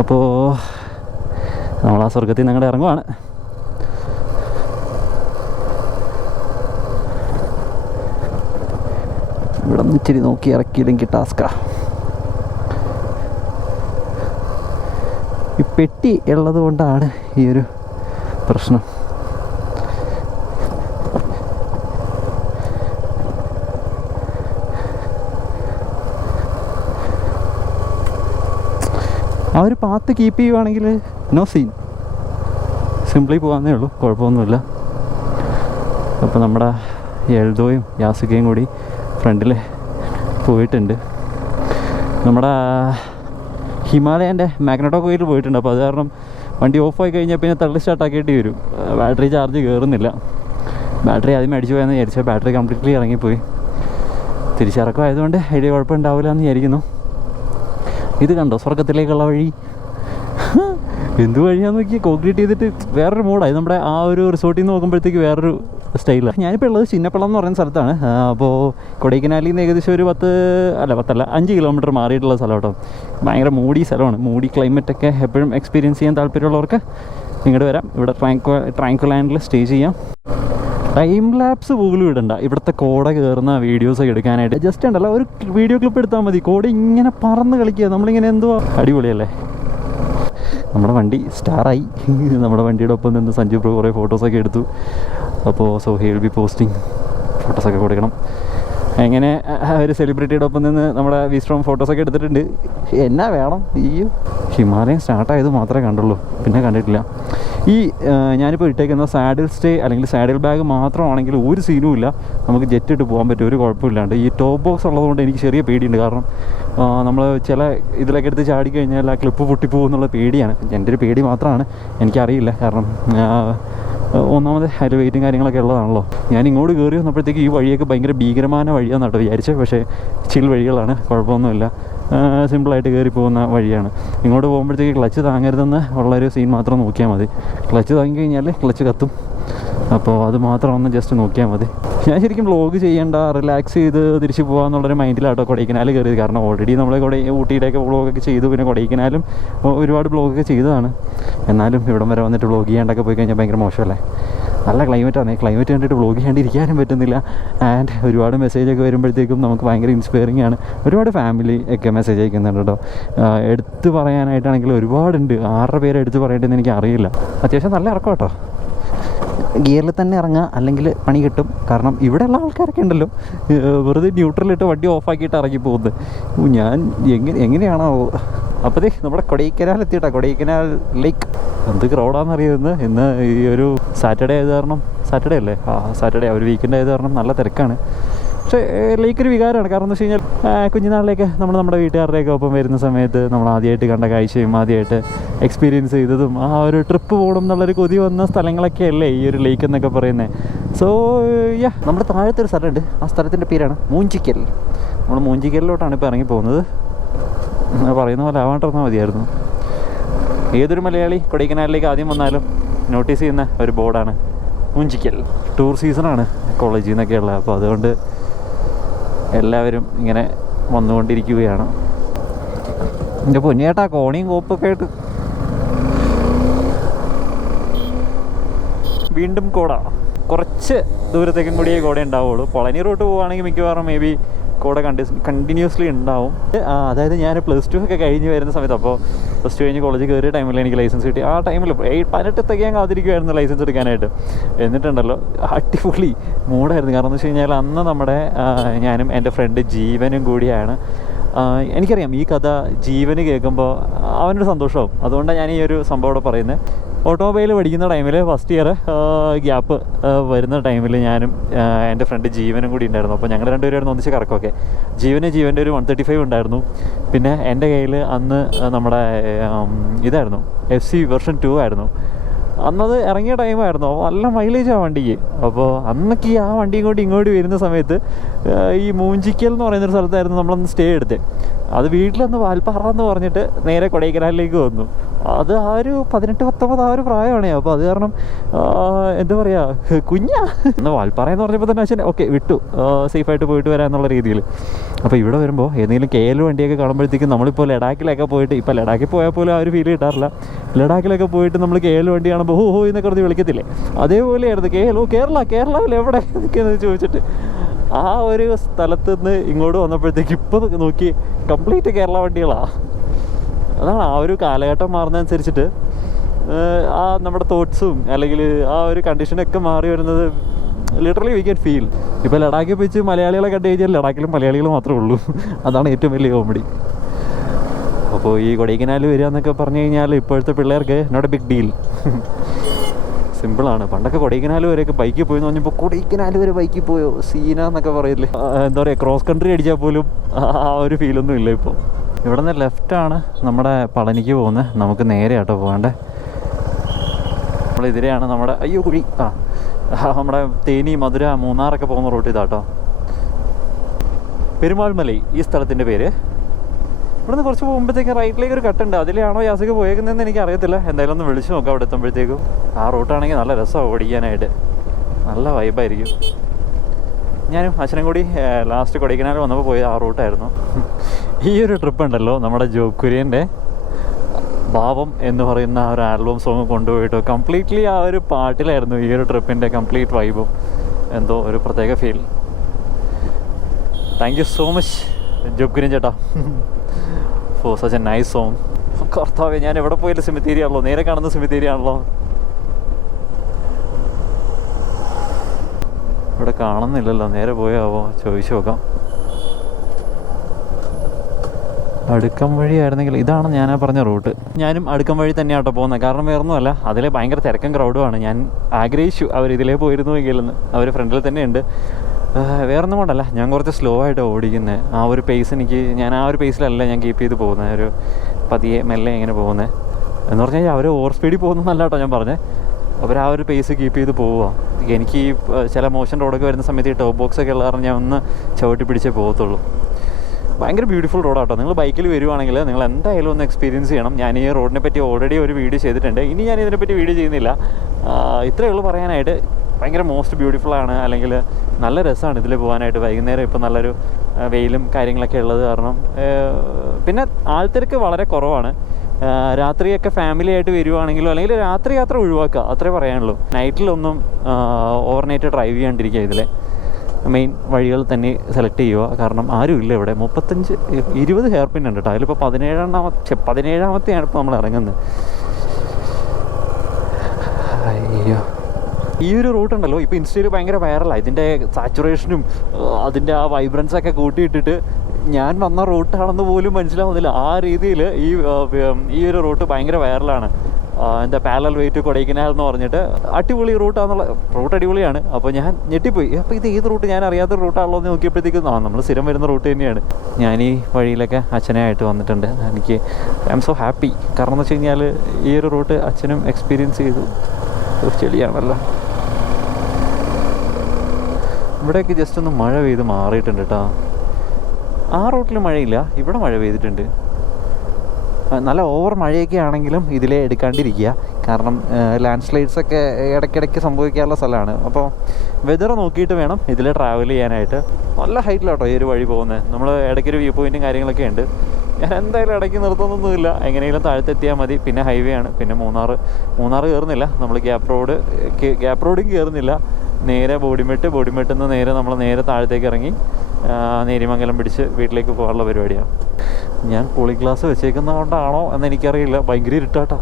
അപ്പോൾ നമ്മൾ ആ സ്വർഗത്തിൽ നിന്ന് അങ്ങോട്ട് ഇറങ്ങുവാണ്. ഇവിടെ നിന്ന് ഇച്ചിരി നോക്കി ഇറക്കിയില്ലെങ്കിൽ ടാസ്കാ. ഈ പെട്ടി ഉള്ളത് കൊണ്ടാണ് ഈ ഒരു പ്രശ്നം. ആ ഒരു പാത്ത് കീപ്പ് ചെയ്യുവാണെങ്കിൽ നോ സീൻ, സിംപ്ലി പോകാമെന്നേ ഉള്ളൂ, കുഴപ്പമൊന്നുമില്ല. അപ്പോൾ നമ്മുടെ എൽദോയും യാസികയും കൂടി ഫ്രണ്ടിൽ പോയിട്ടുണ്ട്. നമ്മുടെ ഹിമാലയൻ്റെ മാഗ്നറ്റോ കോയിൽ പോയിട്ടുണ്ട്. അപ്പോൾ അത് കാരണം വണ്ടി ഓഫായി കഴിഞ്ഞാൽ പിന്നെ തള്ളി സ്റ്റാർട്ടാക്കേണ്ടി വരും. ബാറ്ററി ചാർജ് കയറുന്നില്ല. ബാറ്ററി ആദ്യം അടിച്ചു പോയെന്ന് വിചാരിച്ചാൽ ബാറ്ററി കംപ്ലീറ്റ്ലി ഇറങ്ങിപ്പോയി. തിരിച്ചിറക്കം ആയതുകൊണ്ട് വലിയ കുഴപ്പമുണ്ടാവില്ല എന്ന് വിചാരിക്കുന്നു. ഇത് കണ്ടോ സ്വർഗത്തിലേക്കുള്ള വഴി? എന്ത് വഴിയാന്ന് നോക്കി, കോൺക്രീറ്റ് ചെയ്തിട്ട് വേറൊരു മോഡായി. നമ്മുടെ ആ ഒരു റിസോർട്ടിൽ നിന്ന് നോക്കുമ്പോഴത്തേക്ക് വേറൊരു സ്റ്റൈലാണ്. ഞാനിപ്പോൾ ഉള്ളത് ചിന്നപ്പള്ളം എന്ന് പറയുന്ന സ്ഥലത്താണ്. അപ്പോൾ കൊടൈക്കനാലിൽ നിന്ന് ഏകദേശം ഒരു 5 കിലോമീറ്റർ മാറിയിട്ടുള്ള സ്ഥലം കേട്ടോ. ഭയങ്കര മൂടി സ്ഥലമാണ്. മൂടി ക്ലൈമറ്റൊക്കെ എപ്പോഴും എക്സ്പീരിയൻസ് ചെയ്യാൻ താല്പര്യമുള്ളവർക്ക് ഇങ്ങോട്ട് വരാം. ഇവിടെ ട്രാങ്ക്വലാൻഡിൽ സ്റ്റേ ചെയ്യാം. ടൈം ലാപ്സ് പോലും ഇടണ്ട, ഇവിടുത്തെ കോട കയറുന്ന വീഡിയോസൊക്കെ എടുക്കാനായിട്ട്. ജസ്റ്റ് ഉണ്ടല്ലോ ഒരു വീഡിയോ ക്ലിപ്പ് എടുത്താൽ മതി, കോട ഇങ്ങനെ പറന്ന് കളിക്കുക. നമ്മളിങ്ങനെ എന്തുവാ, അടിപൊളിയല്ലേ. നമ്മുടെ വണ്ടി സ്റ്റാറായി. നമ്മുടെ വണ്ടിയുടെ ഒപ്പം നിന്ന് സഞ്ജു ബ്രോ കുറേ ഫോട്ടോസൊക്കെ എടുത്തു. അപ്പോൾ ഹി വിൽ ബി പോസ്റ്റിംഗ് ഫോട്ടോസൊക്കെ കൊടുക്കണം. അങ്ങനെ ഒരു സെലിബ്രിറ്റിയുടെ ഒപ്പം നിന്ന് നമ്മുടെ വിസ്ട്രോം ഫോട്ടോസൊക്കെ എടുത്തിട്ടുണ്ട്. എന്നാ വേണം? ഈ ഹിമാലയൻ സ്റ്റാർട്ടായത് മാത്രമേ കണ്ടുള്ളൂ, പിന്നെ കണ്ടിട്ടില്ല. ഈ ഞാനിപ്പോൾ ഇട്ടേക്കുന്ന സാഡിൽ സ്റ്റേ അല്ലെങ്കിൽ സാഡിൽ ബാഗ് മാത്രമാണെങ്കിൽ ഒരു സീനും ഇല്ല, നമുക്ക് ജെറ്റ് ഇട്ട് പോകാൻ പറ്റും, ഒരു കുഴപ്പമില്ലാണ്ട്. ഈ ടോപ്പ് ബോക്സ് ഉള്ളതുകൊണ്ട് എനിക്ക് ചെറിയ പേടിയുണ്ട്. കാരണം നമ്മൾ ചില ഇതിലൊക്കെ എടുത്ത് ചാടിക്കഴിഞ്ഞാൽ ആ ക്ലിപ്പ് പൊട്ടിപ്പോകും എന്നുള്ള പേടിയാണ്. എൻ്റെ ഒരു പേടി മാത്രമാണ്, എനിക്കറിയില്ല. കാരണം ഒന്നാമത് അതിൽ വെയിറ്റും കാര്യങ്ങളൊക്കെ ഉള്ളതാണല്ലോ. ഞാൻ ഇങ്ങോട്ട് കയറി വന്നപ്പോഴത്തേക്ക് ഈ വഴിയൊക്കെ ഭയങ്കര ഭീകരമായ വഴിയാണെന്ന് കേട്ടോ വിചാരിച്ചത്. പക്ഷേ ചിൽ വഴികളാണ്, കുഴപ്പമൊന്നുമില്ല, സിമ്പിളായിട്ട് കയറി പോകുന്ന വഴിയാണ്. ഇങ്ങോട്ട് പോകുമ്പോഴത്തേക്ക് ക്ലച്ച് താങ്ങരുതെന്ന് ഉള്ളൊരു സീൻ മാത്രം നോക്കിയാൽ മതി. ക്ലച്ച് താങ്ങി കഴിഞ്ഞാൽ ക്ലച്ച് കത്തും. അപ്പോൾ അത് മാത്രം ഒന്ന് ജസ്റ്റ് നോക്കിയാൽ മതി. ഞാൻ ശരിക്കും വ്ളോഗ് ചെയ്യേണ്ട, റിലാക്സ് ചെയ്ത് തിരിച്ച് പോകാമെന്നുള്ളൊരു മൈൻഡിലാട്ടോ കൊടൈക്കനാൽ കയറിയത്. കാരണം ഓൾറെഡി നമ്മൾ ഊട്ടിയുടെയൊക്കെ വ്ളോഗൊക്കെ ചെയ്തു, പിന്നെ കൊടൈക്കനാലും ഒരുപാട് വ്ളോഗൊക്കെ ചെയ്തതാണ്. എന്നാലും ഇവിടം വരെ വന്നിട്ട് വ്ളോഗ് ചെയ്യാണ്ടൊക്കെ പോയി കഴിഞ്ഞാൽ ഭയങ്കര മോശമല്ലേ. നല്ല ക്ലൈമറ്റാണ്. ക്ലൈമറ്റ് കണ്ടിട്ട് വ്ളോഗ് ചെയ്യാണ്ടിരിക്കാനും പറ്റുന്നില്ല. ആൻഡ് ഒരുപാട് മെസ്സേജൊക്കെ വരുമ്പോഴത്തേക്കും നമുക്ക് ഭയങ്കര ഇൻസ്പയറിംഗ് ആണ്. ഒരുപാട് ഫാമിലി ഒക്കെ മെസ്സേജ് അയക്കുന്നുണ്ട് കേട്ടോ. എടുത്ത് പറയാനായിട്ടാണെങ്കിൽ ഒരുപാടുണ്ട്. 6 പേരെ എടുത്ത് പറയേണ്ടതെന്ന് എനിക്ക് അറിയില്ല. അത്യാവശ്യം നല്ല ഇറക്കം കേട്ടോ. ഗിയറിൽ തന്നെ ഇറങ്ങുക, അല്ലെങ്കിൽ പണി കിട്ടും. കാരണം ഇവിടെയുള്ള ആൾക്കാരൊക്കെ ഉണ്ടല്ലോ വെറുതെ ന്യൂട്രലിട്ട് വണ്ടി ഓഫാക്കിയിട്ട് ഇറങ്ങി പോകുന്നത്. ഞാൻ എങ്ങനെയാണോ. അപ്പോഴേ നമ്മുടെ കൊടൈക്കനാൽ എത്തിയിട്ടാ. കൊടൈക്കനാൽ ലേക്ക് എന്ത് ക്രൗഡാണെന്നറിയുന്നത്. ഇന്ന് ഈ ഒരു സാറ്റർഡേ ആയത് കാരണം, സാറ്റർഡേ അല്ലേ, സാറ്റർഡേ ഒരു വീക്കെൻഡ് ആയത് കാരണം നല്ല തിരക്കാണ്. പക്ഷേ ലേക്കൊരു വികാരമാണ്. കാരണം എന്ന് വെച്ച് കഴിഞ്ഞാൽ കുഞ്ഞുനാളിലേക്ക് നമ്മുടെ വീട്ടുകാരുടെയൊക്കെ ഒപ്പം വരുന്ന സമയത്ത് നമ്മൾ ആദ്യമായിട്ട് കണ്ട കാഴ്ചയും ആദ്യമായിട്ട് എക്സ്പീരിയൻസ് ചെയ്തതും ആ ഒരു ട്രിപ്പ് പോകണം എന്നുള്ളൊരു കൊതി വന്ന സ്ഥലങ്ങളൊക്കെ അല്ലേ ഈ ഒരു ലേക്ക് എന്നൊക്കെ പറയുന്നത്. സോ നമ്മുടെ താഴത്തൊരു സ്ഥലമുണ്ട്. ആ സ്ഥലത്തിൻ്റെ പേരാണ് മൂഞ്ചിക്കൽ. നമ്മൾ മൂഞ്ചിക്കലിലോട്ടാണ് ഇപ്പോൾ ഇറങ്ങി പോകുന്നത്. പറയുന്ന പോലെ ആവാണ്ടിരുന്നാൽ മതിയായിരുന്നു. ഏതൊരു മലയാളി കൊടൈക്കനാലിലേക്ക് ആദ്യം വന്നാലും നോട്ടീസ് ചെയ്യുന്ന ഒരു ബോർഡാണ് മൂഞ്ചിക്കൽ. ടൂർ സീസണാണ് കോളേജിൽ നിന്നൊക്കെ ഉള്ളത്. അപ്പോൾ അതുകൊണ്ട് എല്ലാവരും ഇങ്ങനെ വന്നുകൊണ്ടിരിക്കുകയാണ്. എൻ്റെ പൊന്നിയേട്ടാ കോണിയും കോപ്പൊക്കെ ആയിട്ട് വീണ്ടും കോട. കുറച്ച് ദൂരത്തേക്കും കൂടിയേ കോട ഉണ്ടാവുള്ളൂ. പൊളനി റൂട്ട് പോവുകയാണെങ്കിൽ മിക്കവാറും മേ ബി കോട കണ്ടിന്യൂസ്ലി ഉണ്ടാവും. അതായത് ഞാൻ +2 ഒക്കെ കഴിഞ്ഞ് വരുന്ന സമയത്ത്, അപ്പോൾ +2 കഴിഞ്ഞ് കോളേജിൽ കയറിയ ടൈമിൽ എനിക്ക് ലൈസൻസ് കിട്ടി. ആ ടൈമിൽ 18 ഞാൻ കാത്തിരിക്കുമായിരുന്നു ലൈസൻസ് എടുക്കാനായിട്ട്. എന്നിട്ടുണ്ടല്ലോ അടിപൊളി മൂടായിരുന്നു. കാരണം എന്ന് വെച്ച് കഴിഞ്ഞാൽ അന്ന് നമ്മുടെ ഞാനും എൻ്റെ ഫ്രണ്ട് ജീവനും കൂടിയാണ്. എനിക്കറിയാം ഈ കഥ ജീവന് കേൾക്കുമ്പോൾ അവനൊരു സന്തോഷമാവും. അതുകൊണ്ടാണ് ഞാൻ ഈ ഒരു സംഭവം ഇവിടെ പറയുന്നത്. ഓട്ടോമൊബൈൽ പഠിക്കുന്ന ടൈമിൽ ഫസ്റ്റ് ഇയർ ഗ്യാപ്പ് വരുന്ന ടൈമിൽ ഞാനും എൻ്റെ ഫ്രണ്ട് ജീവനും കൂടി ഉണ്ടായിരുന്നു. അപ്പോൾ ഞങ്ങൾ രണ്ടുപേരായിരുന്നു ഒന്നിച്ച് കറക്കമൊക്കെ. ജീവൻ്റെ ഒരു 135 ഉണ്ടായിരുന്നു. പിന്നെ എൻ്റെ കയ്യിൽ അന്ന് നമ്മുടെ ഇതായിരുന്നു FC വേർഷൻ 2 ആയിരുന്നു. അന്നത് ഇറങ്ങിയ ടൈമായിരുന്നു. നല്ല മൈലേജാണ് വണ്ടിക്ക്. അപ്പോൾ അന്നൊക്കെ ആ വണ്ടിയും കൊണ്ട് ഇങ്ങോട്ട് വരുന്ന സമയത്ത് ഈ മൂഞ്ചിക്കൽ എന്ന് പറയുന്നൊരു സ്ഥലത്തായിരുന്നു നമ്മളൊന്ന് സ്റ്റേ എടുത്തത്. അത് വീട്ടിലൊന്ന് വാൽപ്പാറ എന്ന് പറഞ്ഞിട്ട് നേരെ കൊടൈക്കനാലിലേക്ക് വന്നു. അത് ആ ഒരു 18-19 ആ ഒരു പ്രായമാണ്. അപ്പോൾ അത് കാരണം എന്താ പറയുക, കുഞ്ഞാ എന്നാൽ വാൽപ്പാറയെന്ന് പറഞ്ഞപ്പോൾ തന്നെ അച്ഛൻ ഓക്കെ വിട്ടു, സേഫായിട്ട് പോയിട്ട് വരാം എന്നുള്ള രീതിയിൽ. അപ്പോൾ ഇവിടെ വരുമ്പോൾ ഏതെങ്കിലും KL വണ്ടിയൊക്കെ കാണുമ്പോഴത്തേക്കും നമ്മളിപ്പോൾ ലഡാക്കിലൊക്കെ പോയിട്ട്, ഇപ്പോൾ ലഡാക്കിൽ പോയാൽ പോലും ആ ഒരു ഫീൽ കിട്ടാറില്ല. ലഡാക്കിലൊക്കെ പോയിട്ട് നമ്മൾ KL വണ്ടി കാണുമ്പോൾ ഹോ എന്നൊക്കെ പറഞ്ഞ് വിളിക്കത്തില്ലേ, അതേപോലെയായിരുന്നു കേരളത്തിൽ എവിടെ എന്നൊക്കെ ചോദിച്ചിട്ട് ആ ഒരു സ്ഥലത്ത് നിന്ന് ഇങ്ങോട്ട് വന്നപ്പോഴത്തേക്ക് ഇപ്പോൾ നോക്കി കംപ്ലീറ്റ് കേരള വണ്ടികളാണ്. അതാണ് ആ ഒരു കാലഘട്ടം മാറുന്നതനുസരിച്ചിട്ട് ആ നമ്മുടെ തോട്ട്സും അല്ലെങ്കിൽ ആ ഒരു കണ്ടീഷനൊക്കെ മാറി വരുന്നത് ലിറ്ററലി വി ക്യാൻ ഫീൽ. ഇപ്പോൾ ലഡാക്കിൽ വെച്ച് മലയാളികളെ കണ്ടു കഴിഞ്ഞാൽ ലഡാക്കിലും മലയാളികൾ മാത്രമേ ഉള്ളൂ. അതാണ് ഏറ്റവും വലിയ കോമഡി. അപ്പോൾ ഈ കൊടൈക്കനാൽ വരിക എന്നൊക്കെ പറഞ്ഞു കഴിഞ്ഞാൽ ഇപ്പോഴത്തെ പിള്ളേർക്ക് നോട്ട് എ ബിഗ് ഡീൽ, സിമ്പിളാണ്. പണ്ടൊക്കെ കൊടൈക്കനാൽ വരെയൊക്കെ ബൈക്കിൽ പോയി എന്ന് പറഞ്ഞപ്പോൾ കൊടൈക്കനാൽ വരെ ബൈക്കിൽ പോയോ സീന എന്നൊക്കെ പറയില്ലേ, എന്താ പറയുക, ക്രോസ് കൺട്രി അടിച്ചാൽ പോലും ആ ഒരു ഫീലൊന്നും ഇല്ല ഇപ്പോൾ. ഇവിടെ നിന്ന് ലെഫ്റ്റാണ് നമ്മുടെ പളനിക്ക് പോകുന്നത്. നമുക്ക് നേരെ ആട്ടോ പോകണ്ടേ. നമ്മളിതിരെയാണ് നമ്മുടെ കുഴി നമ്മുടെ തേനി, മധുര, മൂന്നാറൊക്കെ പോകുന്ന റൂട്ട് ഇതാട്ടോ. പെരുമാൾമലൈ ഈ സ്ഥലത്തിൻ്റെ പേര്. ഇവിടെ നിന്ന് കുറച്ച് പോകുമ്പോഴത്തേക്കും റൈറ്റിലേക്ക് ഒരു കട്ടുണ്ട്, അതിലാണോ യാസിക്ക് പോയേക്കുന്നതെന്ന് എനിക്ക് അറിയത്തില്ല. എന്തായാലും ഒന്ന് വിളിച്ചു നോക്കാം അവിടെ എത്തുമ്പോഴത്തേക്കും. ആ റൂട്ടാണെങ്കിൽ നല്ല രസമാണ് ഓടിക്കാനായിട്ട്, നല്ല വൈബായിരിക്കും. ഞാനും അച്ഛനും കൂടി ലാസ്റ്റ് കൊടൈക്കനാൽ വന്നപ്പോൾ പോയി ആ റൂട്ടായിരുന്നു. ഈ ഒരു ട്രിപ്പ് ഉണ്ടല്ലോ, നമ്മുടെ ജോബ് കുര്യൻ്റെ ഭാവം എന്ന് പറയുന്ന ആ ഒരു ആൽബം സോങ് കൊണ്ടുപോയിട്ട് കംപ്ലീറ്റ്ലി ആ ഒരു പാട്ടിലായിരുന്നു ഈ ഒരു ട്രിപ്പിൻ്റെ കംപ്ലീറ്റ് വൈബും. എന്തോ ഒരു പ്രത്യേക feel. Thank you so much Job Kurian ചേട്ടാ for such a nice song. കർത്താവേ, ഞാൻ എവിടെ പോയാലും സിമിത്തേരി ആണല്ലോ, നേരെ കാണുന്ന സിമിത്തേരി ആണല്ലോ. ഇവിടെ കാണുന്നില്ലല്ലോ, നേരെ പോയാവോ ചോദിച്ചു നോക്കാം. അടുക്കം വഴിയായിരുന്നെങ്കിൽ ഇതാണ് ഞാനാ പറഞ്ഞ റൂട്ട്. ഞാനും അടുക്കം വഴി തന്നെയാട്ടോ പോകുന്നത്. കാരണം വേറൊന്നുമല്ല, അതിൽ ഭയങ്കര തിരക്കും ക്രൗഡുമാണ്. ഞാൻ ആഗ്രഹിച്ചു അവരിതിലേ പോയിരുന്നു എങ്കിലെന്ന്. അവർ ഫ്രണ്ടിൽ തന്നെയുണ്ട്. വേറൊന്നും കൊണ്ടല്ല, ഞാൻ കുറച്ച് സ്ലോ ആയിട്ട് ഓടിക്കുന്നത്. ആ ഒരു പേസ് ഞാൻ ആ ഒരു പേസിലല്ല ഞാൻ കീപ്പ് ചെയ്ത് പോകുന്നത്. ഒരു പതിയെ മെല്ലെ ഇങ്ങനെ പോകുന്നത് എന്ന് പറഞ്ഞു കഴിഞ്ഞാൽ അവർ ഓവർ സ്പീഡിൽ പോകുന്നതല്ല കേട്ടോ ഞാൻ പറഞ്ഞത്. അവർ ആ ഒരു പേസ് കീപ്പ് ചെയ്ത് പോവുക. എനിക്ക് ഈ ചില മോശം റോഡൊക്കെ വരുന്ന സമയത്ത് ഈ ടോപ്പ് ബോക്സൊക്കെ ഉള്ള കാരണം ഞാൻ ഒന്ന് ചവിട്ടി പിടിച്ചേ പോകത്തുള്ളൂ. ഭയങ്കര ബ്യൂട്ടിഫുൾ റോഡാട്ടോ. നിങ്ങൾ ബൈക്കിൽ വരുവാണെങ്കിൽ നിങ്ങൾ എന്തായാലും ഒന്ന് എക്സ്പീരിയൻസ് ചെയ്യണം. ഞാൻ ഈ റോഡിനെ പറ്റി ഓൾറെഡി ഒരു വീഡിയോ ചെയ്തിട്ടുണ്ട്. ഇനി ഞാൻ ഇതിനെപ്പറ്റി വീഡിയോ ചെയ്യുന്നില്ല. ഇത്രയേ ഉള്ളൂ പറയാനായിട്ട്. ഭയങ്കര മോസ്റ്റ് ബ്യൂട്ടിഫുള്ളാണ്. അല്ലെങ്കിൽ നല്ല രസമാണ് ഇതിൽ പോകാനായിട്ട്. വൈകുന്നേരം ഇപ്പോൾ നല്ലൊരു വെയിലും കാര്യങ്ങളൊക്കെ ഉള്ളത് കാരണം പിന്നെ ആൾത്തിരക്ക് വളരെ കുറവാണ്. രാത്രിയൊക്കെ ഫാമിലി ആയിട്ട് വരുവാണെങ്കിലോ അല്ലെങ്കിൽ രാത്രി യാത്ര ഒഴിവാക്കുക, അത്രേ പറയാനുള്ളൂ. നൈറ്റിലൊന്നും ഓവർനൈറ്റ് ഡ്രൈവ് ചെയ്യാണ്ടിരിക്കുക. ഇതിലെ മെയിൻ വഴികൾ തന്നെ സെലക്ട് ചെയ്യുക. കാരണം ആരുമില്ല ഇവിടെ. 20 ഹെയർ പിൻ ഉണ്ട് കേട്ടോ. അതിലിപ്പോൾ 17ാമത്തെയാണ് ഇപ്പോൾ നമ്മൾ ഇറങ്ങുന്നത്. അയ്യോ, ഈ ഒരു റൂട്ടുണ്ടല്ലോ ഇപ്പോൾ ഇൻസ്റ്റയിൽ ഭയങ്കര വൈറലാണ്. ഇതിൻ്റെ സാച്ചുറേഷനും അതിൻ്റെ ആ വൈബ്രൻസൊക്കെ കൂട്ടിയിട്ടിട്ട് ഞാൻ വന്ന റൂട്ടാണെന്ന് പോലും മനസ്സിലാവുന്നില്ല. ആ രീതിയിൽ ഈ ഒരു റൂട്ട് ഭയങ്കര വൈറലാണ്. എന്താ പാരലൽ വേ ടു കൊടൈക്കനാൽ എന്ന് പറഞ്ഞിട്ട് അടിപൊളി റൂട്ടാന്നുള്ള റൂട്ട് അടിപൊളിയാണ്. അപ്പോൾ ഞാൻ ഞെട്ടിപ്പോയി. അപ്പോൾ ഇത് ഏത് റൂട്ട്, ഞാൻ അറിയാത്ത റൂട്ടാണല്ലോ എന്ന് നോക്കിയപ്പോഴത്തേക്കും നമ്മൾ സ്ഥിരം വരുന്ന റൂട്ട് തന്നെയാണ്. ഞാൻ ഈ വഴിയിലൊക്കെ അച്ഛനെ ആയിട്ട് വന്നിട്ടുണ്ട്. എനിക്ക് ഐ എം സോ ഹാപ്പി. കാരണം എന്ന് വെച്ച് കഴിഞ്ഞാൽ ഈ ഒരു റൂട്ട് അച്ഛനും എക്സ്പീരിയൻസ് ചെയ്തു. ചെളിയാണല്ലോ. ഇവിടെയൊക്കെ ജസ്റ്റ് ഒന്ന് മഴ പെയ്ത് മാറിയിട്ടുണ്ട് കേട്ടോ. ആ റൂട്ടിൽ മഴയില്ല, ഇവിടെ മഴ പെയ്തിട്ടുണ്ട്. നല്ല ഓവർ മഴയൊക്കെ ആണെങ്കിലും ഇതിലെ എടുക്കാണ്ടിരിക്കുക. കാരണം ലാൻഡ് സ്ലൈഡ്സൊക്കെ ഇടയ്ക്കിടയ്ക്ക് സംഭവിക്കാനുള്ള സ്ഥലമാണ്. അപ്പോൾ വെതർ നോക്കിയിട്ട് വേണം ഇതിൽ ട്രാവൽ ചെയ്യാനായിട്ട്. നല്ല ഹൈറ്റിലാട്ടോ ഈ ഒരു വഴി പോകുന്നത്. നമ്മൾ ഇടയ്ക്കൊരു വ്യൂ പോയിൻറ്റും കാര്യങ്ങളൊക്കെ ഉണ്ട്. ഞാൻ എന്തായാലും ഇടയ്ക്ക് നിർത്തുന്നൊന്നുമില്ല. എങ്ങനെയെങ്കിലും താഴത്തെത്തിയാൽ മതി. പിന്നെ ഹൈവേ ആണ്. പിന്നെ മൂന്നാർ കയറുന്നില്ല നമ്മൾ. ഗ്യാപ്പ് റോഡും കയറുന്നില്ല. നേരെ ബോഡിമെട്ടിൽ നിന്ന് നേരെ താഴത്തേക്ക് ഇറങ്ങി നേരിമംഗലം പിടിച്ച് വീട്ടിലേക്ക് പോകാനുള്ള പരിപാടിയാണ്. ഞാൻ കൂളിംഗ് ഗ്ലാസ് വെച്ചേക്കുന്നത് കൊണ്ടാണോ എന്ന് എനിക്കറിയില്ല. ഭയങ്കര ഇരുട്ടാട്ടോ.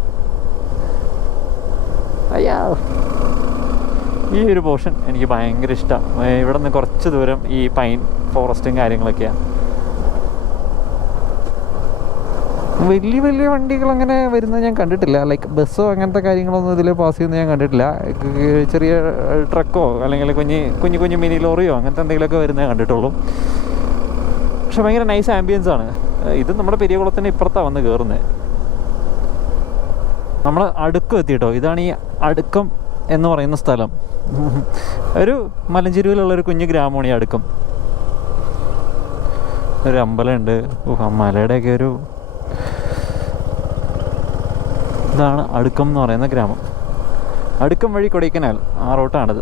അയ്യാ, ഈ ഒരു പോർഷൻ എനിക്ക് ഭയങ്കര ഇഷ്ടമാണ്. ഇവിടെ നിന്ന് കുറച്ച് ദൂരം ഈ പൈൻ ഫോറസ്റ്റും കാര്യങ്ങളൊക്കെയാണ്. വലിയ വണ്ടികൾ അങ്ങനെ വരുന്നത് ഞാൻ കണ്ടിട്ടില്ല. ലൈക്ക് ബസ്സോ അങ്ങനത്തെ കാര്യങ്ങളൊന്നും ഇതിൽ പാസ് ചെയ്യുന്നത് ഞാൻ കണ്ടിട്ടില്ല. ചെറിയ ട്രക്കോ അല്ലെങ്കിൽ കുഞ്ഞു മിനി ലോറിയോ അങ്ങനത്തെ എന്തെങ്കിലുമൊക്കെ വരുന്നത് കണ്ടിട്ടുള്ളൂ. പക്ഷെ ഭയങ്കര നൈസ് ആംബിയൻസ് ആണ്. ഇത് നമ്മുടെ പെരിയകുളത്തിന് ഇപ്പുറത്താണ് വന്ന് കയറുന്നത്. നമ്മൾ അടുക്കം എത്തിയിട്ടോ. ഇതാണ് ഈ അടുക്കം എന്ന് പറയുന്ന സ്ഥലം. ഒരു മലഞ്ചെരുവിലുള്ളൊരു കുഞ്ഞു ഗ്രാമമാണ് ഈ അടുക്കം. ഒരു അമ്പലമുണ്ട്. മലയുടെയൊക്കെ ഒരു ഇതാണ് അടുക്കം എന്ന് പറയുന്ന ഗ്രാമം. അടുക്കം വഴി കൊടൈക്കനാൽ ആ റൂട്ടാണിത്.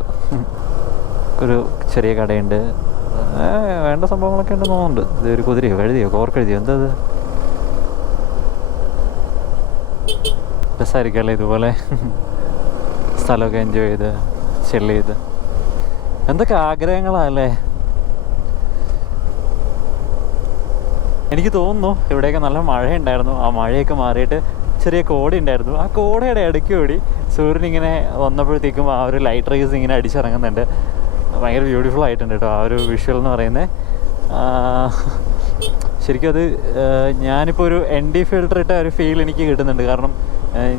ഒരു ചെറിയ കടയുണ്ട്, വേണ്ട സംഭവങ്ങളൊക്കെ ഉണ്ടെന്ന് തോന്നുന്നുണ്ട്. ഇത് ഒരു കുതിരയോ കഴുതിയോ കോർക്കഴുതിയോ എന്താ ഇത്? രസമായിരിക്കും അല്ലേ ഇതുപോലെ സ്ഥലമൊക്കെ എൻജോയ് ചെയ്ത് ചില്ല് ചെയ്ത്. എന്തൊക്കെ ആഗ്രഹങ്ങളല്ലേ. എനിക്ക് തോന്നുന്നു ഇവിടെയൊക്കെ നല്ല മഴയുണ്ടായിരുന്നു. ആ മഴയൊക്കെ മാറിയിട്ട് ചെറിയ കോട ഉണ്ടായിരുന്നു. ആ കോടയുടെ ഇടയ്ക്ക് കൂടി സൂര്യനിങ്ങനെ വന്നപ്പോഴത്തേക്കും ആ ഒരു ലൈറ്റ് റേസ് ഇങ്ങനെ അടിച്ചിറങ്ങുന്നുണ്ട്. ഭയങ്കര ബ്യൂട്ടിഫുൾ ആയിട്ടുണ്ട് കേട്ടോ ആ ഒരു വിഷ്വൽ എന്ന് പറയുന്നത്. ശരിക്കും അത് ഞാനിപ്പോൾ ഒരു ND ഫിൽറ്റർ ഇട്ട ഒരു ഫീൽ എനിക്ക് കിട്ടുന്നുണ്ട്. കാരണം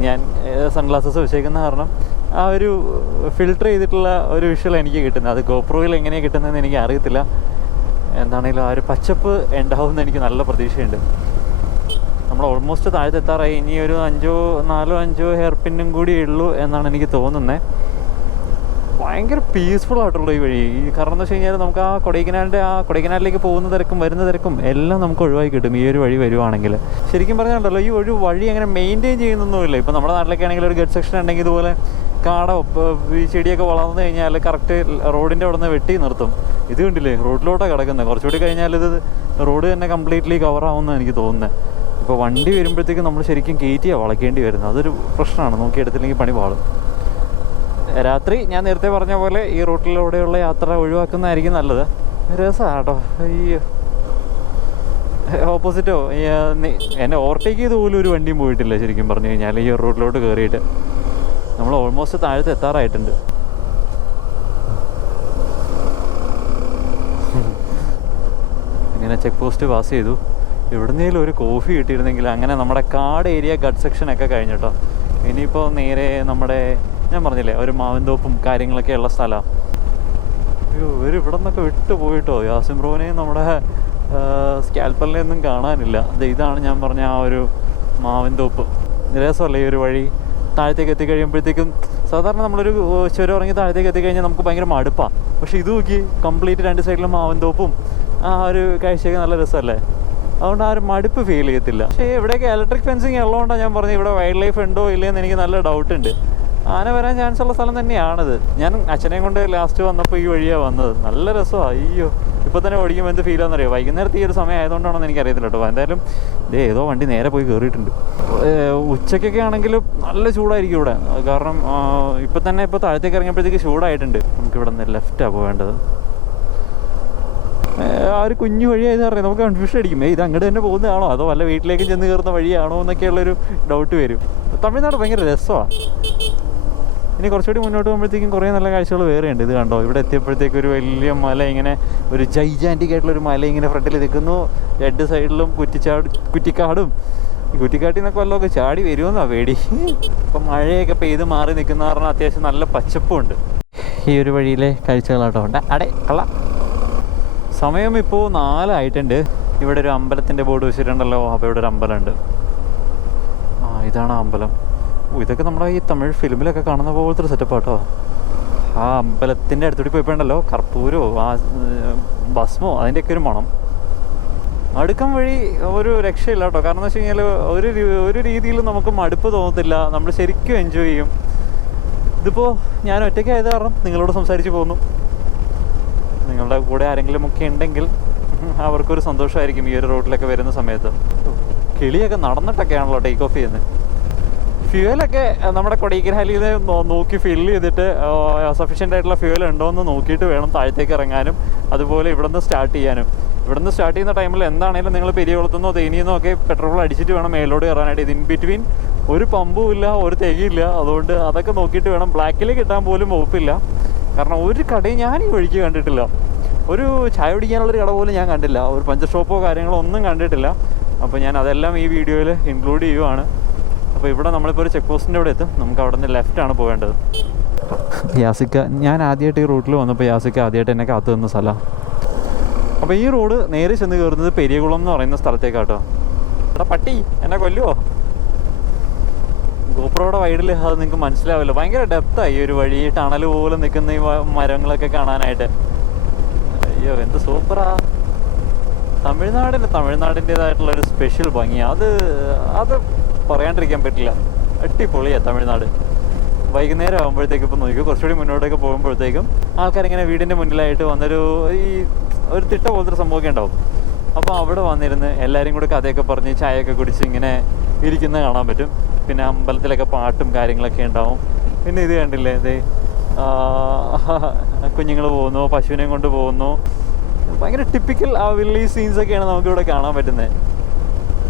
ഞാൻ സൺഗ്ലാസസ് വെച്ചേക്കുന്ന കാരണം ആ ഒരു ഫിൽറ്റർ ചെയ്തിട്ടുള്ള ഒരു വിഷ്വൽ എനിക്ക് കിട്ടുന്നത്. അത് GoProയിൽ എങ്ങനെയാണ് കിട്ടുന്നതെന്ന് എനിക്ക് അറിയത്തില്ല. എന്താണെങ്കിലും ആ ഒരു പച്ചപ്പ് ഉണ്ടാവുമെന്ന് എനിക്ക് നല്ല പ്രതീക്ഷയുണ്ട്. നമ്മൾ ഓൾമോസ്റ്റ് താഴത്തെത്താറായി. ഇനി ഒരു 4-5 ഹെയർ പിന്നും കൂടി ഉള്ളൂ എന്നാണ് എനിക്ക് തോന്നുന്നത്. ഭയങ്കര പീസ്ഫുൾ ആയിട്ടുള്ള ഈ വഴി. കാരണം എന്ന് വെച്ച് കഴിഞ്ഞാൽ നമുക്ക് ആ കൊടൈക്കനാലിലേക്ക് പോകുന്ന തിരക്കും വരുന്ന തിരക്കും എല്ലാം നമുക്ക് ഒഴിവാക്കി കിട്ടും ഈ ഒരു വഴി വരുവാണെങ്കിൽ. ശരിക്കും പറഞ്ഞാൽ ഈ ഒരു വഴി അങ്ങനെ മെയിൻറ്റെയിൻ ചെയ്യുന്നൊന്നുമില്ല. ഇപ്പോൾ നമ്മുടെ നാട്ടിലൊക്കെ ആണെങ്കിൽ ഒരു ഗഡ് സെക്ഷൻ ഉണ്ടെങ്കിൽ ഇതുപോലെ കാടോ ഈ ചെടിയൊക്കെ വളർന്നു കഴിഞ്ഞാൽ കറക്റ്റ് റോഡിൻ്റെ അവിടെ നിന്ന് വെട്ടി നിർത്തും. ഇത് കണ്ടില്ലേ റോഡിലോട്ടാണ് കിടക്കുന്നത്. കുറച്ചുകൂടി കഴിഞ്ഞാൽ ഇത് റോഡ് തന്നെ കംപ്ലീറ്റ്ലി കവറാവുമെന്നാണ് എനിക്ക് തോന്നുന്നത്. ഇപ്പോൾ വണ്ടി വരുമ്പോഴത്തേക്കും നമ്മൾ ശരിക്കും കയറ്റിയാണ് വളയ്ക്കേണ്ടി വരുന്നത്. അതൊരു പ്രശ്നമാണ്. നോക്കിയെടുത്തില്ലെങ്കിൽ പണി പാളും. രാത്രി ഞാൻ നേരത്തെ പറഞ്ഞ പോലെ ഈ റൂട്ടിലൂടെയുള്ള യാത്ര ഒഴിവാക്കുന്നതായിരിക്കും നല്ലത്. രസമാണ് കേട്ടോ. ഈ ഓപ്പോസിറ്റോ എന്നെ ഓവർടേക്ക് ചെയ്ത് പോലും ഒരു വണ്ടിയും പോയിട്ടില്ല ശരിക്കും പറഞ്ഞു കഴിഞ്ഞാൽ ഈ റൂട്ടിലോട്ട് കയറിയിട്ട്. നമ്മൾ ഓൾമോസ്റ്റ് താഴത്ത് എത്താറായിട്ടുണ്ട്. ഇങ്ങനെ ചെക്ക് പോസ്റ്റ് പാസ് ചെയ്തു. എവിടുന്നേലും ഒരു കോഫി കിട്ടിയിരുന്നെങ്കിൽ. അങ്ങനെ നമ്മുടെ കാട് ഏരിയ ഗഡ് സെക്ഷനൊക്കെ കഴിഞ്ഞിട്ടോ. ഇനിയിപ്പോൾ നേരെ നമ്മുടെ ഞാൻ പറഞ്ഞില്ലേ ഒരു മാവിൻതോപ്പും കാര്യങ്ങളൊക്കെ ഉള്ള സ്ഥലമാണ്. അയ്യോ ഇവിടെ നിന്നൊക്കെ വിട്ടു പോയിട്ടോ. യാസിൻ ബ്രോനെയും നമ്മുടെ സ്കാൽപ്പലിനെയൊന്നും കാണാനില്ല. ഇതാണ് ഞാൻ പറഞ്ഞ ആ ഒരു മാവിൻതോപ്പ്. രസമല്ലേ ഈ ഒരു വഴി. താഴത്തേക്ക് എത്തിക്കഴിയുമ്പോഴത്തേക്കും സാധാരണ നമ്മളൊരു ചുരം ഇറങ്ങി താഴത്തേക്ക് എത്തിക്കഴിഞ്ഞാൽ നമുക്ക് ഭയങ്കര മടുപ്പാണ്. പക്ഷേ ഇത് നോക്കി കംപ്ലീറ്റ് 2 സൈഡിലും മാവിൻതോപ്പും ആ ഒരു കാഴ്ചയൊക്കെ നല്ല രസമല്ലേ. അതുകൊണ്ട് ആ ഒരു മടുപ്പ് ഫീൽ ചെയ്യത്തില്ല. പക്ഷേ ഇവിടെയൊക്കെ ഇലക്ട്രിക് ഫെൻസിങ് ഉള്ളതുകൊണ്ടാണ് ഞാൻ പറഞ്ഞത് ഇവിടെ വൈൽഡ് ലൈഫ് ഉണ്ടോ ഇല്ലയെന്ന് എനിക്ക് നല്ല ഡൗട്ടുണ്ട്. ആന വരാൻ ചാൻസ് ഉള്ള സ്ഥലം തന്നെയാണിത്. ഞാൻ അച്ഛനെയും കൊണ്ട് ലാസ്റ്റ് വന്നപ്പോൾ ഈ വഴിയാണ് വന്നത്. നല്ല രസമാണ്. അയ്യോ ഇപ്പോൾ തന്നെ ഓടിക്കുമ്പോൾ എന്ത് ഫീലാണെന്നറിയോ. വൈകുന്നേരത്തെ ഈ ഒരു സമയം ആയതുകൊണ്ടാണെന്ന് എനിക്കറിയത്തില്ല കേട്ടോ. എന്തായാലും ഏതോ വണ്ടി നേരെ പോയി കയറിയിട്ടുണ്ട്. ഉച്ചയ്ക്കൊക്കെ ആണെങ്കിലും നല്ല ചൂടായിരിക്കും ഇവിടെ. കാരണം ഇപ്പോൾ താഴത്തേക്ക് ഇറങ്ങിയപ്പോഴത്തേക്ക് ചൂടായിട്ടുണ്ട്. നമുക്കിവിടെ നിന്ന് ലെഫ്റ്റാണ് പോകേണ്ടത്. ആ ഒരു കുഞ്ഞു വഴിയായത് അറിയാം. നമുക്ക് കൺഫ്യൂഷൻ അടിക്കും. ഇത് അങ്ങോട്ട് തന്നെ പോകുന്നതാണോ അതോ വല്ല വീട്ടിലേക്ക് ചെന്ന് കയറുന്ന വഴിയാണോ എന്നൊക്കെയുള്ളൊരു ഡൗട്ട് വരും. തമിഴ്നാട് ഭയങ്കര രസമാണ്. ഇനി കുറച്ചുകൂടി മുന്നോട്ട് പോകുമ്പോഴത്തേക്കും കുറേ നല്ല കാഴ്ചകൾ വേറെ ഉണ്ട്. ഇത് കണ്ടോ ഇവിടെ എത്തിയപ്പോഴത്തേക്കും ഒരു വലിയ മല ഇങ്ങനെ ഒരു ജൈജാൻറ്റിക് ആയിട്ടുള്ളൊരു മല ഇങ്ങനെ ഫ്രണ്ടിൽ നിൽക്കുന്നു. 2 സൈഡിലും കുറ്റിക്കാടും. ഈ കുറ്റിക്കാട്ടിൽ നിന്നൊക്കെ വല്ലതൊക്കെ ചാടി വരുമെന്നാണ് പേടി. ഇപ്പം മഴയൊക്കെ പെയ്ത് മാറി നിൽക്കുന്ന കാരണം അത്യാവശ്യം നല്ല പച്ചപ്പുണ്ട് ഈ ഒരു വഴിയിലെ കാഴ്ചകളാട്ടോ. അടേ കള്ള സമയം ഇപ്പോൾ 4 ആയിട്ടുണ്ട്. ഇവിടെ ഒരു അമ്പലത്തിൻ്റെ ബോർഡ് വെച്ചിട്ടുണ്ടല്ലോ. അപ്പോൾ ഇവിടെ ഒരു അമ്പലമുണ്ട്. ഇതാണ് ആ അമ്പലം. ഇതൊക്കെ നമ്മുടെ ഈ തമിഴ് ഫിലിമിലൊക്കെ കാണുന്ന പോലത്തെ ഒരു സെറ്റപ്പ് കേട്ടോ. ആ അമ്പലത്തിൻ്റെ അടുത്തോട്ട് പോയപ്പോഴുണ്ടല്ലോ കർപ്പൂരോ ഭസ്മോ അതിൻ്റെയൊക്കെ ഒരു മണം. അടുക്കം വഴി ഒരു രക്ഷയില്ല കേട്ടോ. കാരണം എന്ന് വെച്ച് കഴിഞ്ഞാൽ ഒരു രീതിയിൽ നമുക്ക് മടുപ്പ് തോന്നത്തില്ല. നമ്മൾ ശരിക്കും എൻജോയ് ചെയ്യും. ഇതിപ്പോൾ ഞാൻ ഒറ്റയ്ക്കായത് കാരണം നിങ്ങളോട് സംസാരിച്ച് പോകുന്നു. നിങ്ങളുടെ കൂടെ ആരെങ്കിലും ഒക്കെ ഉണ്ടെങ്കിൽ അവർക്കൊരു സന്തോഷമായിരിക്കും ഈ ഒരു റോഡിലൊക്കെ വരുന്ന സമയത്ത്. കിളിയൊക്കെ നടന്നിട്ടൊക്കെയാണല്ലോ ടേക്ക് ഓഫ് ചെയ്യുന്നത്. ഫ്യൂവലൊക്കെ നമ്മുടെ കൊടൈക്കനാലിൽ നോക്കി ഫില്ല് ചെയ്തിട്ട് സഫീഷ്യൻ്റ് ആയിട്ടുള്ള ഫ്യൂവൽ ഉണ്ടോ എന്ന് നോക്കിയിട്ട് വേണം താഴത്തേക്ക് ഇറങ്ങാനും. അതുപോലെ ഇവിടെ നിന്ന് സ്റ്റാർട്ട് ചെയ്യാനും. ഇവിടെ നിന്ന് സ്റ്റാർട്ട് ചെയ്യുന്ന ടൈമിൽ എന്താണെങ്കിലും നിങ്ങൾ പെരിയകുളത്തുനിന്നോ തേനിയെന്നോ ഒക്കെ പെട്രോൾ അടിച്ചിട്ട് വേണം മേലോട്ട് കയറാനായിട്ട്. ഇത് ഇൻ ബിറ്റ്വീൻ ഒരു പമ്പും ഇല്ല, ഒരു തികയില്ല. അതുകൊണ്ട് അതൊക്കെ നോക്കിയിട്ട് വേണം. ബ്ലാക്കിൽ കിട്ടാൻ പോലും വകുപ്പില്ല. കാരണം ഒരു കടയും ഞാൻ ഈ വഴിക്ക് കണ്ടിട്ടില്ല. ഒരു ചായ കുടിക്കാനുള്ളൊരു കട പോലും ഞാൻ കണ്ടില്ല. ഒരു പഞ്ചർ ഷോപ്പോ കാര്യങ്ങളോ ഒന്നും കണ്ടിട്ടില്ല. അപ്പോൾ ഞാൻ അതെല്ലാം ഈ വീഡിയോയിൽ ഇൻക്ലൂഡ് ചെയ്യുവാണ്. അപ്പോൾ ഇവിടെ നമ്മളിപ്പോൾ ഒരു ചെക്ക് പോസ്റ്റിൻ്റെ അവിടെ എത്തും. നമുക്ക് അവിടെ നിന്ന് ലെഫ്റ്റാണ് പോകേണ്ടത്. യാസിക്ക ഞാൻ ആദ്യമായിട്ട് ഈ റൂട്ടിൽ വന്നപ്പോൾ യാസിക്ക ആദ്യമായിട്ട് എന്നെ കാത്തു നിന്ന സ്ഥലമാണ്. അപ്പോൾ ഈ റോഡ് നേരെ ചെന്ന് കയറുന്നത് പെരിയകുളം എന്ന് പറയുന്ന സ്ഥലത്തേക്കാട്ടോ. എടാ പട്ടി എന്നെ കൊല്ലുവോ? ഗോപ്രോയുടെ വൈഡിൽ അത് നിങ്ങൾക്ക് മനസ്സിലാവില്ല. ഭയങ്കര ഡെപ്തായി ഈ ഒരു വഴി. ടണൽ പോലെ നിൽക്കുന്ന ഈ മരങ്ങളൊക്കെ കാണാനായിട്ട്. അയ്യോ എന്ത് സൂപ്പറാ. തമിഴ്നാടിൻ്റെതായിട്ടുള്ളൊരു സ്പെഷ്യൽ ഭംഗിയാണ്. അത് പറയാണ്ടിരിക്കാൻ പറ്റില്ല. അടിപൊളിയാണ് തമിഴ്നാട്. വൈകുന്നേരം ആകുമ്പോഴത്തേക്കും ഇപ്പോൾ നോക്കിയോ, കുറച്ചുകൂടി മുന്നോട്ടേക്ക് പോകുമ്പോഴത്തേക്കും ആൾക്കാരിങ്ങനെ വീടിൻ്റെ മുന്നിലായിട്ട് വന്നൊരു ഒരു തിട്ട പോലത്തെ ഒരു സംഭവമൊക്കെ ഉണ്ടാവും. അപ്പോൾ അവിടെ വന്നിരുന്ന് എല്ലാവരും കൂടെ കഥയൊക്കെ പറഞ്ഞ് ചായയൊക്കെ കുടിച്ച് ഇങ്ങനെ ഇരിക്കുന്നത് കാണാൻ പറ്റും. പിന്നെ അമ്പലത്തിലൊക്കെ പാട്ടും കാര്യങ്ങളൊക്കെ ഉണ്ടാവും. പിന്നെ ഇത് കണ്ടില്ലേ, ഇത് കുഞ്ഞുങ്ങൾ പോകുന്നു, പശുവിനെയും കൊണ്ട് പോകുന്നു. ഭയങ്കര ടിപ്പിക്കൽ ആ വില്ലേജ് സീൻസൊക്കെയാണ് നമുക്കിവിടെ കാണാൻ പറ്റുന്നത്.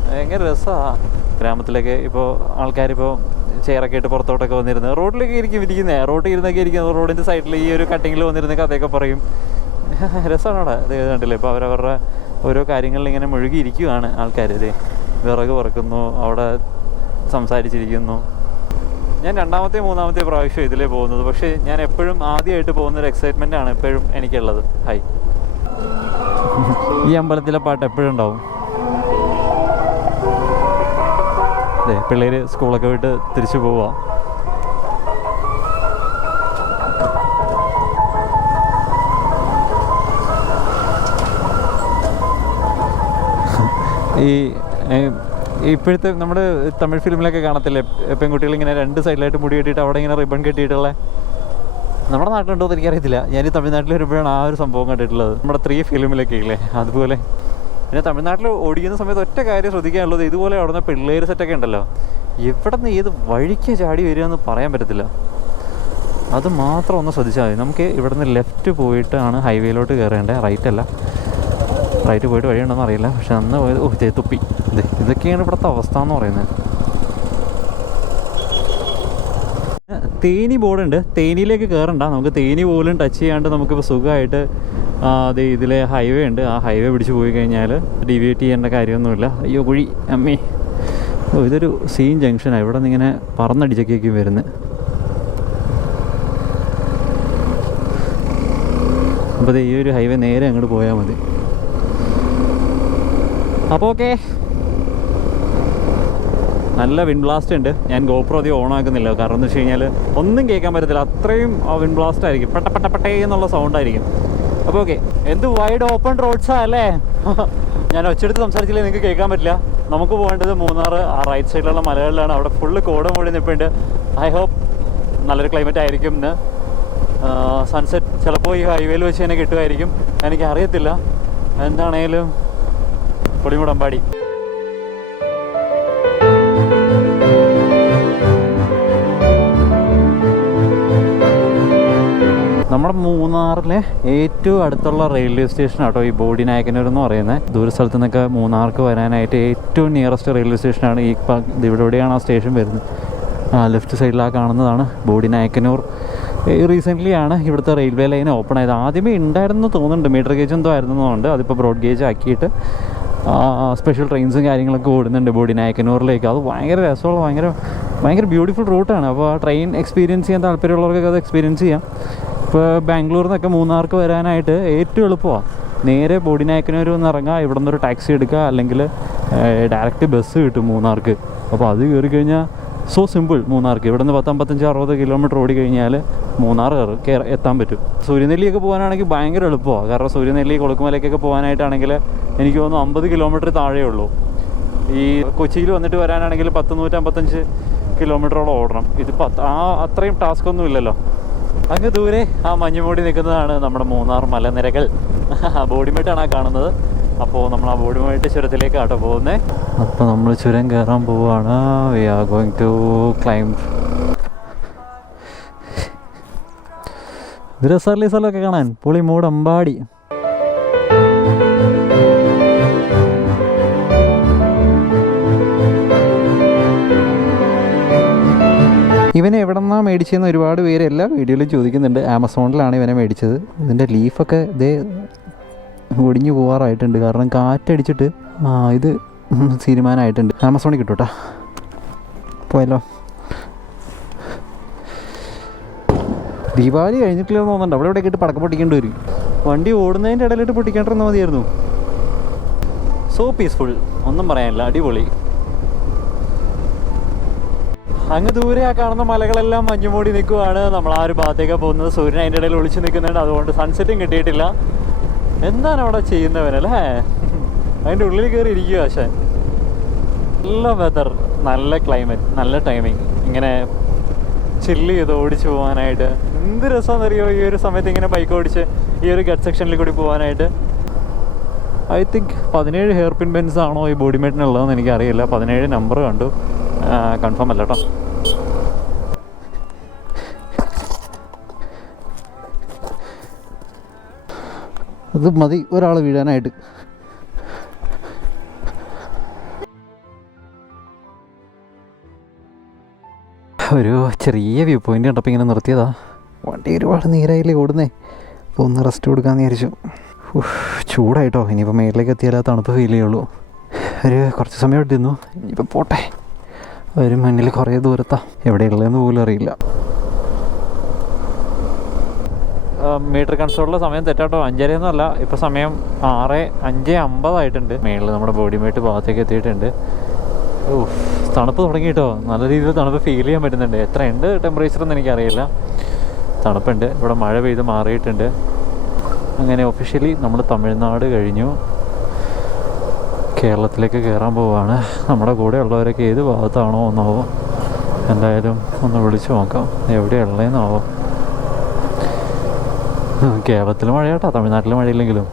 ഭയങ്കര രസമാണ്. ഗ്രാമത്തിലൊക്കെ ഇപ്പോൾ ആൾക്കാരിപ്പോൾ ചെയറൊക്കെ ഇട്ട് പുറത്തോട്ടൊക്കെ വന്നിരുന്നത് റോഡിലൊക്കെ ഇരിക്കുന്നത്, റോഡിൽ ഇരുന്നൊക്കെ ഇരിക്കുന്നത്, റോഡിൻ്റെ സൈഡിൽ ഈ ഒരു കട്ടിങ്ങിൽ വന്നിരുന്ന കഥയൊക്കെ പറയും. രസമാണ് അവിടെ. ഇത് കണ്ടില്ലേ, ഇപ്പോൾ അവരവരുടെ ഓരോ കാര്യങ്ങളിൽ ഇങ്ങനെ മുഴുകിയിരിക്കുകയാണ് ആൾക്കാർ. ഇത് വിറക് പറക്കുന്നു, അവിടെ സംസാരിച്ചിരിക്കുന്നു. ഞാൻ രണ്ടാമത്തെ മൂന്നാമത്തെ പ്രാവശ്യം ഇതിലേ പോകുന്നത്. പക്ഷേ ഞാൻ എപ്പോഴും ആദ്യമായിട്ട് പോകുന്നൊരു എക്സൈറ്റ്മെൻറ്റാണ് എപ്പോഴും എനിക്കുള്ളത്. ഹായ്, ഈ അമ്പലത്തിലെ പാട്ട് എപ്പോഴും ഉണ്ടാവും. അതെ, പിള്ളേർ സ്കൂളൊക്കെ വിട്ട് തിരിച്ചു പോവാ. ഇപ്പോഴത്തെ നമ്മുടെ തമിഴ് ഫിലിമിലൊക്കെ കാണത്തില്ലേ, പെൺകുട്ടികൾ ഇങ്ങനെ രണ്ട് സൈഡിലായിട്ട് മുടി കെട്ടിയിട്ട് അവിടെ ഇങ്ങനെ റിബൺ കെട്ടിയിട്ടുള്ള. നമ്മുടെ നാട്ടിലുണ്ടോ എന്ന് എനിക്കറിയത്തില്ല. ഞാൻ ഈ തമിഴ്നാട്ടിൽ വരുമ്പോഴാണ് ആ ഒരു സംഭവം കണ്ടിട്ടുള്ളത്. നമ്മുടെ 3 ഫിലിമിലൊക്കെ ഇല്ലേ, അതുപോലെ. പിന്നെ തമിഴ്നാട്ടിൽ ഓടിക്കുന്ന സമയത്ത് ഒറ്റ കാര്യം ശ്രദ്ധിക്കാനുള്ളത്, ഇതുപോലെ അവിടുന്ന് പിള്ളേർ സെറ്റൊക്കെ ഉണ്ടല്ലോ, എവിടെ നിന്ന് ഏത് വഴിക്ക് ചാടി വരിക എന്ന് പറയാൻ പറ്റത്തില്ല. അത് മാത്രം ഒന്ന് ശ്രദ്ധിച്ചാൽ മതി. നമുക്ക് ഇവിടെ നിന്ന് ലെഫ്റ്റ് പോയിട്ടാണ് ഹൈവേയിലോട്ട് കയറേണ്ടത്, റൈറ്റ് അല്ല. റൈറ്റ് പോയിട്ട് വഴിയുണ്ടെന്ന് അറിയില്ല, പക്ഷെ അന്ന് പോയത് തുപ്പി. ഇതൊക്കെയാണ് ഇവിടുത്തെ അവസ്ഥ എന്ന് പറയുന്നത്. തേനി ബോർഡുണ്ട്, തേനിയിലേക്ക് കയറണ്ട. നമുക്ക് തേനി പോലും ടച്ച് ചെയ്യാണ്ട് നമുക്കിപ്പോൾ സുഖമായിട്ട് അതെ ഇതിലെ ഹൈവേ ഉണ്ട്. ആ ഹൈവേ പിടിച്ച് പോയി കഴിഞ്ഞാൽ ഡീവിയേറ്റ് ചെയ്യേണ്ട കാര്യമൊന്നുമില്ല. അയ്യോ കുഴി അമ്മേ. ഇതൊരു സീൻ ജംഗ്ഷനാണ്. ഇവിടെ നിന്ന് ഇങ്ങനെ പറന്നടിച്ചൊക്കെയായിരിക്കും വരുന്നത്. അപ്പോൾ ഈ ഒരു ഹൈവേ നേരെ അങ്ങോട്ട് പോയാൽ മതി. അപ്പോൾ ഓക്കെ, നല്ല വിൻഡ് ബ്ലാസ്റ്റ് ഉണ്ട്. ഞാൻ ഗോപ്രോ അധികം ഓണാക്കുന്നില്ല, കാരണം എന്ന് വെച്ച് കഴിഞ്ഞാൽ ഒന്നും കേൾക്കാൻ പറ്റത്തില്ല. അത്രയും വിൻഡ് ബ്ലാസ്റ്റ് ആയിരിക്കും, പെട്ടേ എന്നുള്ള സൗണ്ടായിരിക്കും. അപ്പോൾ ഓക്കെ, എന്ത് വൈഡ് ഓപ്പൺ റോഡ്സാ അല്ലേ. ഞാൻ ഒച്ചെടുത്ത് സംസാരിച്ചില്ലേ നിങ്ങൾക്ക് കേൾക്കാൻ പറ്റില്ല. നമുക്ക് പോകേണ്ടത് മൂന്നാർ, ആ റൈറ്റ് സൈഡിലുള്ള മലകളിലാണ്. അവിടെ ഫുള്ള് കോട മൂടി നിൽപ്പുണ്ട്. ഐ ഹോപ്പ് നല്ലൊരു ക്ലൈമറ്റ് ആയിരിക്കും ഇന്ന്. സൺസെറ്റ് ചിലപ്പോൾ ഈ ഹൈവേയിൽ വെച്ച് തന്നെ കിട്ടുമായിരിക്കും, എനിക്കറിയത്തില്ല. എന്താണേലും പൊടിമുടമ്പാടി. നമ്മുടെ മൂന്നാറിലെ ഏറ്റവും അടുത്തുള്ള റെയിൽവേ സ്റ്റേഷൻ ആട്ടോ ഈ ബോഡിനായക്കനൂർ എന്ന് പറയുന്നത്. ദൂര സ്ഥലത്തു നിന്നൊക്കെ മൂന്നാർക്ക് വരാനായിട്ട് ഏറ്റവും നിയറസ്റ്റ് റെയിൽവേ സ്റ്റേഷനാണ് ഈ ഇവിടെയാണ് ആ സ്റ്റേഷൻ വരുന്നത്. ലെഫ്റ്റ് സൈഡിൽ ആ കാണുന്നതാണ് ബോഡിനായക്കനൂർ. റീസെൻ്റ്ലി ആണ് ഇവിടുത്തെ റെയിൽവേ ലൈൻ ഓപ്പൺ ആയത്. ആദ്യമേ ഉണ്ടായിരുന്നു തോന്നുന്നുണ്ട്, മീറ്റർ ഗേജ് എന്തോ ആയിരുന്നതുകൊണ്ട് അതിപ്പോൾ ബ്രോഡ് ഗേജ് ആക്കിയിട്ട് സ്പെഷ്യൽ ട്രെയിൻസും കാര്യങ്ങളൊക്കെ ഓടുന്നുണ്ട് ബോഡിനായക്കനൂറിലേക്ക്. അത് ഭയങ്കര രസമുള്ള ഭയങ്കര ബ്യൂട്ടിഫുൾ റൂട്ടാണ്. അപ്പോൾ ആ ട്രെയിൻ എക്സ്പീരിയൻസ് ചെയ്യാൻ താല്പര്യമുള്ളവർക്കൊക്കെ അത് എക്സ്പീരിയൻസ് ചെയ്യാം. ഇപ്പോൾ ബാംഗ്ലൂരിൽ നിന്നൊക്കെ മൂന്നാർക്ക് വരാനായിട്ട് ഏറ്റവും എളുപ്പമാണ്. നേരെ ബോഡിനായക്കനൂർ നിന്ന് ഇറങ്ങുക, ഇവിടെ നിന്നൊരു ടാക്സി എടുക്കുക, അല്ലെങ്കിൽ ഡയറക്റ്റ് ബസ് കിട്ടും മൂന്നാർക്ക്. അപ്പോൾ അത് കയറി കഴിഞ്ഞാൽ സോ സിമ്പിൾ. മൂന്നാർക്ക് ഇവിടെ നിന്ന് 50-55-60 കിലോമീറ്റർ ഓടി കഴിഞ്ഞാൽ മൂന്നാർ എത്താൻ പറ്റും. സൂര്യനെല്ലിയൊക്കെ പോകാനാണെങ്കിൽ ഭയങ്കര എളുപ്പമാണ്. കാരണം സൂര്യനെല്ലി കൊളുക്കുമലയ്ക്കൊക്കെ പോകാനായിട്ടാണെങ്കിൽ എനിക്ക് തോന്നുന്നു 50 കിലോമീറ്റർ താഴെ ഉള്ളൂ. ഈ കൊച്ചിയിൽ വന്നിട്ട് വരാനാണെങ്കിൽ 155 കിലോമീറ്ററോളം ഓടണം. ഇത് അത്രയും ടാസ്ക് ഒന്നും ഇല്ലല്ലോ. അങ്ങ് ദൂരെ ആ മഞ്ഞുമൂടി നിൽക്കുന്നതാണ് നമ്മുടെ മൂന്നാർ മലനിരകൾ. ബോഡിമേട്ടാണ് ആ കാണുന്നത്. അപ്പോൾ നമ്മൾ ആ ബോഡിമേട്ട് ചുരത്തിലേക്ക് ആട്ടോ പോകുന്നത്. അപ്പോൾ നമ്മൾ ചുരം കയറാൻ പോവുകയാണ്. We are going to climb. ഇത് രസമല്ലേ സ്ഥലമൊക്കെ കാണാൻ, പുളി മൂടമ്പാടി. ഇവനെ എവിടെ നിന്നാണ് മേടിച്ചതെന്ന് ഒരുപാട് പേര് എല്ലാ വീഡിയോയിലും ചോദിക്കുന്നുണ്ട്. ആമസോണിലാണ് ഇവനെ മേടിച്ചത്. ഇതിൻ്റെ ലീഫൊക്കെ ഇതേ ഒടിഞ്ഞു പോകാറായിട്ടുണ്ട്, കാരണം കാറ്റടിച്ചിട്ട് ഇത് തീരുമാനമായിട്ടുണ്ട്. ആമസോണിൽ കിട്ടും കേട്ടോ. പോയല്ലോ. ദീപാവലി കഴിഞ്ഞിട്ടില്ലെന്ന് തോന്നുന്നുണ്ട്. അവിടെ ഇവിടെ ഇട്ട് പടക്കം പൊട്ടിക്കേണ്ടി വരും. വണ്ടി ഓടുന്നതിൻ്റെ ഇടയിലിട്ട് പൊട്ടിക്കേണ്ടിരുന്നാൽ മതിയായിരുന്നു. സോ പീസ്ഫുൾ, ഒന്നും പറയാനില്ല, അടിപൊളി. അങ്ങ് ദൂരെ ആ കാണുന്ന മലകളെല്ലാം മഞ്ഞുമൂടി നിൽക്കുവാണ്. നമ്മൾ ആ ഒരു ഭാഗത്തേക്കാണ് പോകുന്നത്. സൂര്യൻ അതിൻ്റെ ഇടയിൽ ഒളിച്ച് നിൽക്കുന്നുണ്ട്, അതുകൊണ്ട് സൺസെറ്റും കിട്ടിയിട്ടില്ല. എന്താണ് അവിടെ ചെയ്യുന്നവനല്ലേ, അതിൻ്റെ ഉള്ളിൽ കയറി ഇരിക്കുക. പക്ഷേ നല്ല വെതർ, നല്ല ക്ലൈമറ്റ്, നല്ല ടൈമിങ്. ഇങ്ങനെ ചില്ല് ചെയ്ത് ഓടിച്ച് പോകാനായിട്ട് എന്ത് രസമാണെന്നറിയോ ഈ ഒരു സമയത്ത് ഇങ്ങനെ ബൈക്ക് ഓടിച്ച് ഈ ഒരു ഗട്ട് സെക്ഷനിൽ കൂടി പോകാനായിട്ട്. I think 17 hair pin Benz ആണോ ഈ ബോഡി മെയ്റ്റിനുള്ളതെന്ന് എനിക്കറിയില്ല. 17 നമ്പർ കണ്ടു, കൺഫേം അല്ല കേട്ടോ. അത് മതി ഒരാൾ വീഴാനായിട്ട്. ഒരു ചെറിയ വ്യൂ പോയിൻ്റ് കണ്ടപ്പോൾ ഇങ്ങനെ നിർത്തിയതാ. വണ്ടി ഒരുപാട് നേരായില്ലേ ഓടുന്നേ, അപ്പോൾ ഒന്ന് റെസ്റ്റ് കൊടുക്കാമെന്ന് വിചാരിച്ചു. ചൂടായിട്ടോ, ഇനിയിപ്പോൾ മേളിലേക്ക് എത്തിയാലേ തണുപ്പ് ഫീൽ ചെയ്യുള്ളൂ. ഒരു കുറച്ച് സമയം ഇട്ടിരുന്നു, ഇനിയിപ്പോൾ പോട്ടെ. ഒരു മുന്നിൽ കുറേ ദൂരത്താ, എവിടെയുള്ളതെന്ന് പോലും അറിയില്ല. മീറ്റർ കൺസോളിലെ സമയം തെറ്റാട്ടോ, 5:30 ഇപ്പോൾ സമയം 6:50 മേളിൽ നമ്മുടെ ബോഡി മെയ്റ്റ് ഭാഗത്തേക്ക് എത്തിയിട്ടുണ്ട്. തണുപ്പ് തുടങ്ങി കേട്ടോ, നല്ല രീതിയിൽ തണുപ്പ് ഫീൽ ചെയ്യാൻ പറ്റുന്നുണ്ട്. എത്രയുണ്ട് ടെമ്പറേച്ചർ എന്ന് എനിക്കറിയില്ല, തണുപ്പുണ്ട്. ഇവിടെ മഴ പെയ്ത് മാറിയിട്ടുണ്ട്. അങ്ങനെ ഒഫീഷ്യലി നമ്മൾ തമിഴ്നാട് കഴിഞ്ഞു, കേരളത്തിലേക്ക് കയറാൻ പോവുകയാണ്. നമ്മുടെ കൂടെ ഉള്ളവരൊക്കെ ഏത് ഭാഗത്താണോ എന്നാവോ, എന്തായാലും ഒന്ന് വിളിച്ചു നോക്കാം എവിടെയുള്ളതെന്നാവോ. കേരളത്തിൽ മഴ കേട്ടോ, തമിഴ്നാട്ടിൽ മഴയില്ലെങ്കിലും.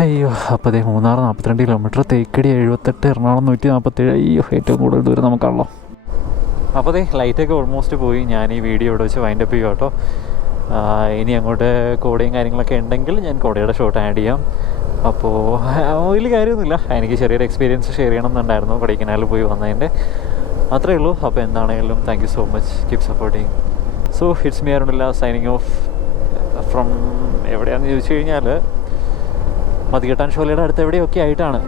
അയ്യോ, അപ്പോൾ അതേ മൂന്നാർ 42 കിലോമീറ്റർ, തേക്കടി 78, എറണാകുളം 147. അയ്യോ, ഏറ്റവും കൂടുതൽ ദൂരം നമുക്കാണല്ലോ. അപ്പോൾ അതേ ലൈറ്റൊക്കെ ഓൾമോസ്റ്റ് പോയി. ഞാൻ ഈ വീഡിയോ ഇവിടെ വെച്ച് വൈൻഡപ്പ് ചെയ്യും കേട്ടോ. ഇനി അങ്ങോട്ട് കോടയും കാര്യങ്ങളൊക്കെ ഉണ്ടെങ്കിൽ ഞാൻ കോടയുടെ ഷോട്ട് ആഡ് ചെയ്യാം. അപ്പോൾ വലിയ കാര്യമൊന്നുമില്ല, എനിക്ക് ചെറിയൊരു എക്സ്പീരിയൻസ് ഷെയർ ചെയ്യണം എന്നുണ്ടായിരുന്നു കൊടൈക്കനാലിൽ പോയി വന്നതിൻ്റെ, അത്രയേ ഉള്ളൂ. അപ്പോൾ എന്താണെങ്കിലും thank you so much, keep supporting. So it's me അരുണില്ല സൈനിങ് ഓഫ് ഫ്രം എവിടെയാണെന്ന് ചോദിച്ചു കഴിഞ്ഞാൽ മതികെട്ടാൻ ഷോലയുടെ അടുത്ത് എവിടെയൊക്കെ ആയിട്ടാണ്.